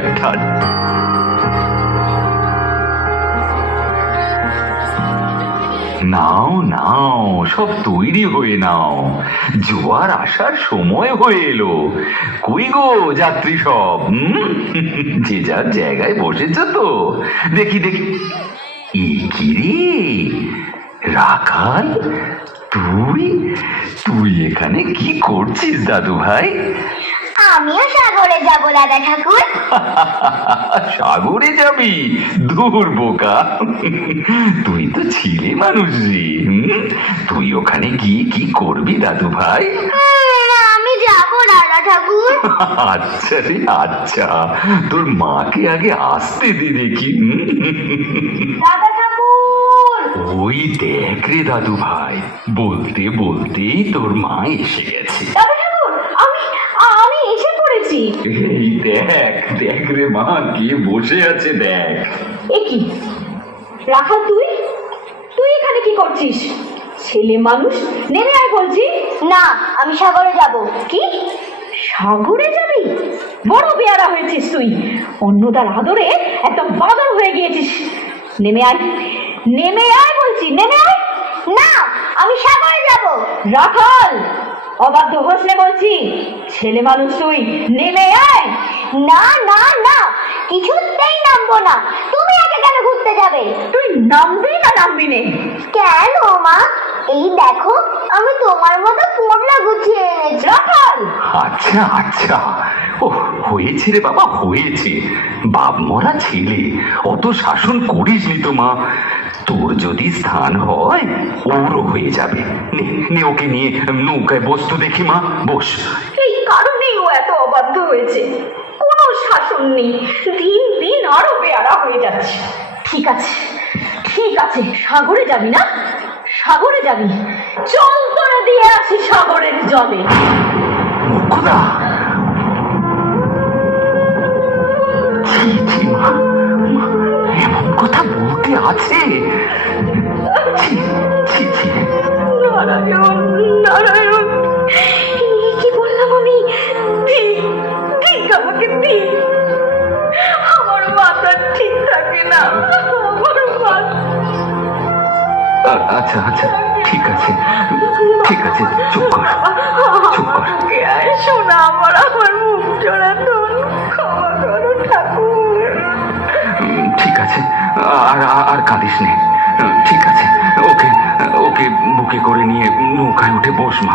একটা। নাও নাও, সব তৈরি হয়ে নাও, জোয়ার আসার সময় হয়ে এলো। কই গো যাত্রী সব? যে যার জায়গায় বসেছ তো? দেখি দেখি, এ কি রে রাখাল, তুই তুই এখানে কি করছিস দাদু ভাই? আমিও সাগরে যাব দাদা ঠাকুর। সাগরে যাবি? দূর বোকা, তুই তো ছিলে মানুষ রে। তুই ওখানে গিয়ে কি করবি দাদু ভাই? আমি যাব দাদা ঠাকুর। আচ্ছা রে আচ্ছা, তোর মাকে আগে আসতে দে দেখি। দাদা ঠাকুর, ওই দেখ রে দাদু ভাই, বলতে বলতেই তোর মা এসে গেছে। দাদা ঠাকুর, আমি এসে পড়েছি। এই দেখ দেখ রে মা, কে বসে আছে দেখ। এ কি রাখাল, তুই তুই এখানে কি করছিস? ছেলে মানুষ, নেমে আয় বলছি। না, আমি সাগরে যাব। কি, সাগরে যাবি? বড় পেয়ারা হয়েছিস তুই, অন্নদার আদরে একদম বাদর হয়ে গিয়েছিস। নেমে আয়, নেমে আয় বলছি, নেমে আয়। না, আমি সাগরে যাব। রাখাল, অবাধ্য হোস নে বলছি। ছেলে মানুষ তুই, নেমে আয়। না না না, কিছুতেই নামবো না। তুমি আগে কেন ঘুরতে যাবে? তুই নামবি না নামবি নে? কেন মা? এই দেখো, আমি তোমার মতো পোটলা গুছিয়ে এনেছি। রাখাল, আচ্ছা আচ্ছা, ও হয়েছে রে বাবা, হয়েছে। বাপ মরা ছেলে, অত শাসন করিস নি তো মা। তোর যদি স্থান হয় ওরও হয়ে যাবে। নে নে, ওকে নিয়ে নৌকায় বসতো দেখি মা, বস। এই কারণেই ও এত অবাধ্য হয়েছে। কোনো শাসন নেই, দিন দিন আরো বেয়ারা হয়ে যাচ্ছে। ঠিক আছে ঠিক আছে, সাগরে যাবি না? সাগরে যাবি, চল তোরা দিয়ে আসি সাগরের জলে। খোদা, ছি ছি মা, মা, এমন কথা বলতে আছে? ছি ছি ছি। নারায়ণ নারায়ণ, কি বললাম আমি? ঠিক আমাকে ঠিক, আমার মাথা ঠিক থাকে না, আমার মাথা। আচ্ছা আচ্ছা, ঠিক আছে ঠিক আছে, চুপ কর চুপ কর। শোনা, আমার মুখ জোড়া তোর, ক্ষমা করো ঠাকুর। ঠিক আছে, আর আর কাঁদিস নে। ঠিক আছে, ওকে ওকে বুকে করে নিয়ে নৌকায় উঠে বস মা।